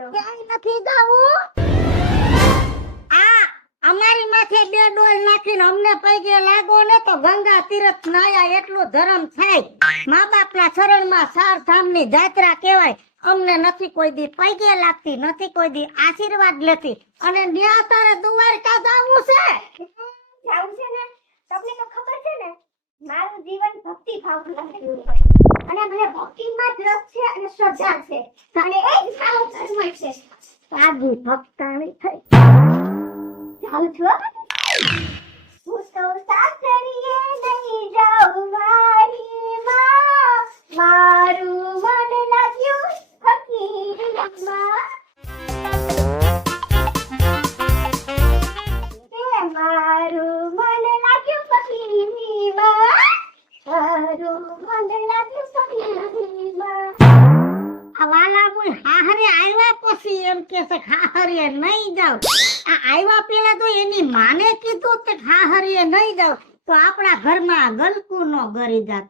ક્યાંય નથી જાવું. આ અમારી માથે 2 ડોલ નાખીને અમને પૈગે લાગો ને તો ગંગા તીરથ નાયા એટલો ધર્મ થાય. મા બાપના શરણમાં 4 ધામની જાત્રા કહેવાય. અમને નથી કોઈ દી પૈગે લાગતી, નથી કોઈ દી આશીર્વાદ લેતી, અને ન્યા તારે દ્વારકા જાવું છે. જાવું છે ને, તમને તો ખબર છે ને મારું જીવન ભક્તિ ભાવ લાગેલું છે, અને મને ભક્તિમાં જ રસ છે અને શ્રદ્ધા છે, અને એ જ મારો ધર્મ છે. સાદી ભક્તાણી થઈ. જાઉં છું. હું તો સાસરીએ નહીં જાઉં મારી માં, મારું મન લાગ્યું ફકીરમાં. મારું મન લાગ્યું ફકીરમાં, મારું મન લાગ્યું ફકીરમાં. આ વાલા બોય હાહરે આવ્યા પછી એમ કે છે હાહરે નહીં જાવ. આ આવ્યા પેલા તો એની માને કીધું કે હાહરે નહીં જાવ તો આપણા ઘરમાં ગલકુ નો ગરી જાત.